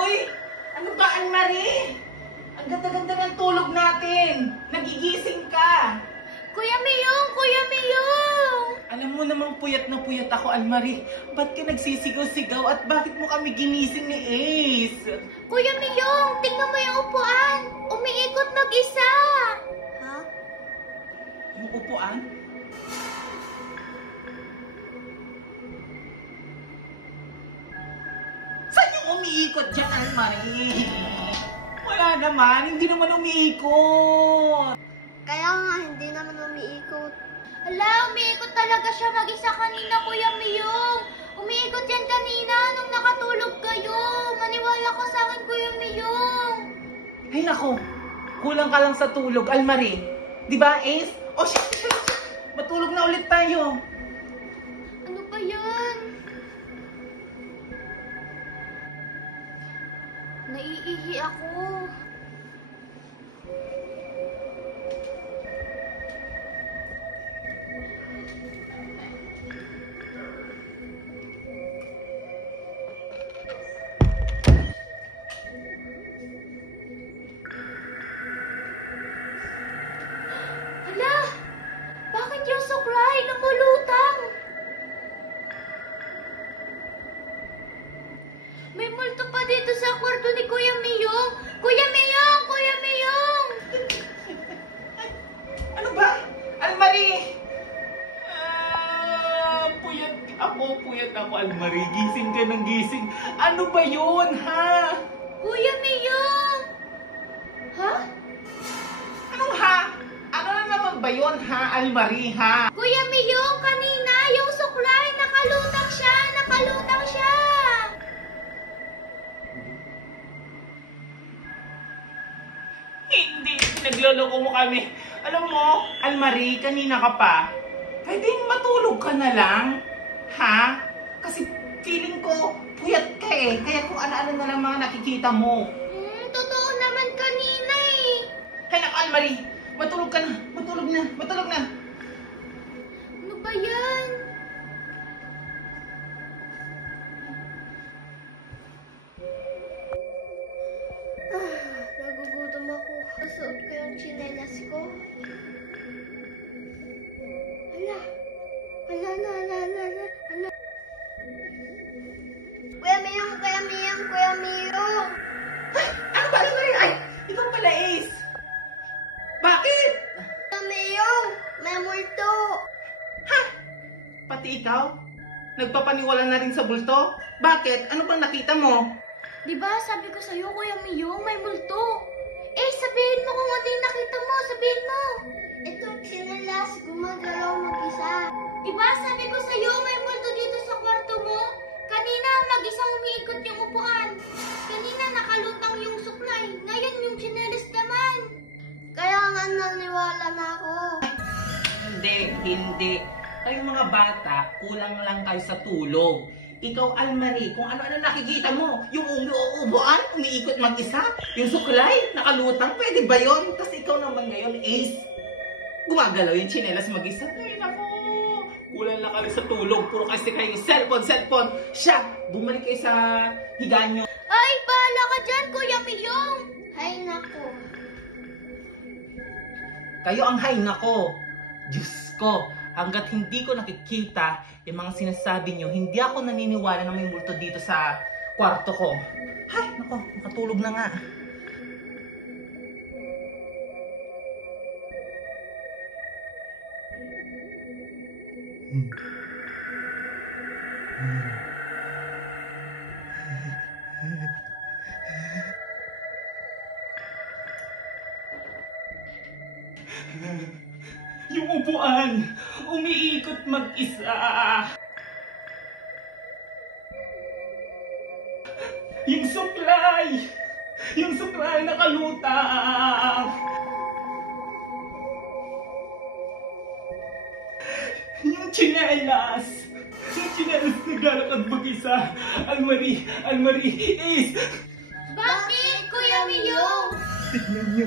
Hoy! Ano ba, Anne-Marie? Ang ganda-ganda ng tulog natin. Nagigising ka. Kuya Miyong! Kuya Miyong! Alam mo namang puyat na puyat ako, Anne-Marie. Ba't ka nagsisigaw-sigaw at bakit mo kami ginising ni Ace? Kuya Miyong! Tingnan mo yung upuan! Umiikot mag-isa! Ha? Yung upuan? Saan yung umiikot dyan, Anne-Marie? Wala naman. Hindi naman umiikot. Kaya nga, hindi naman umiikot. Ala, umiikot talaga siya mag-isa kanina, Kuya Miyong. Umiikot yan kanina nung nakatulog kayo. Maniwala ka sa akin, Kuya Miyong. Ay nako, kulang ka lang sa tulog, Anne-Marie. Di ba, Ace? Oh, shit. Matulog na ulit tayo. Ano ba yan? Naiihi ako. Hala! Bakit yung suklay namulutang? May multo pa dito sa kwarto ni Kuya Miyong! Kuya Miyong! Kuya Miyong! Ano ba? Anne-Marie! Puyat ako, Anne-Marie. Gising ka ng gising. Ano ba yun, ha? Kuya Miyong! Ha? Anong ha? Ano na naman ba yun, ha, Anne-Marie, ha? Kuya Miyong, kanina yung suklay, nakalutang siya! Nakalutang siya! Hindi, nagloloko mo kami. Alam mo, Anne-Marie, kanina ka pa. Pwedeng matulog ka na lang, ha? Kasi feeling ko, puyat ka eh. Kaya kung ano-ano na lang mga nakikita mo. Totoo naman kanina eh. Hay naku, Anne-Marie, matulog ka na. Matulog na, matulog na. Ano ba yan? Nagugutom ako. Masuot ko yung tsinelas ko. Hala. Hala. Kuya Miyong, Kuya Miyong, Kuya Miyong. Ano ba, Anne-Marie? Ay, ikaw pala, Ace. Bakit? Kuya Miyong, may multo. Ha? Pati ikaw? Nagpapaniwala na rin sa bulto? Bakit? Ano bang nakita mo? Diba, sabi ko sa'yo, Kuya Miyong, may multo. Sabihin mo kung ano yung nakita mo. Sabihin mo. Itong tsinelas, gumagalaw mag-isa. Diba, sabi ko sa'yo, may multo dito sa kwarto mo. Kanina, mag-isang umiikot yung upuan. Kanina, nakalutang yung suklay. Ngayon, yung tsinelas naman. Kaya nga naniwala na ako. Hindi. Kayong mga bata, kulang lang kayo sa tulog. Ikaw, Anne-Marie, kung ano-ano nakikita mo, yung upuan, umiikot mag-isa, yung suklay, nakalutang, pwede ba yun? Tapos ikaw naman ngayon, Ace, gumagalaw yung tsinelas mag-isa. Ay, naku, kulang lang kayo sa tulog. Puro kasi kayo cellphone. Siya, bumalik kayo sa higa nyo. Ay, bahala ka dyan, Kuya Miyong. Ay, naku. Kayo ang hay nako. Diyos ko, hanggat hindi ko nakikita yung mga sinasabi nyo, hindi ako naniniwala na may multo dito sa kwarto ko. Hay, nako, makatulog na nga. Yung upuan, umiikot mag-isa. Yung suklay nakalutang. Yung tsinelas naglalakad mag-isa. Anne-Marie, Ace. Bakit, Kuya Miyong? Tignan nyo.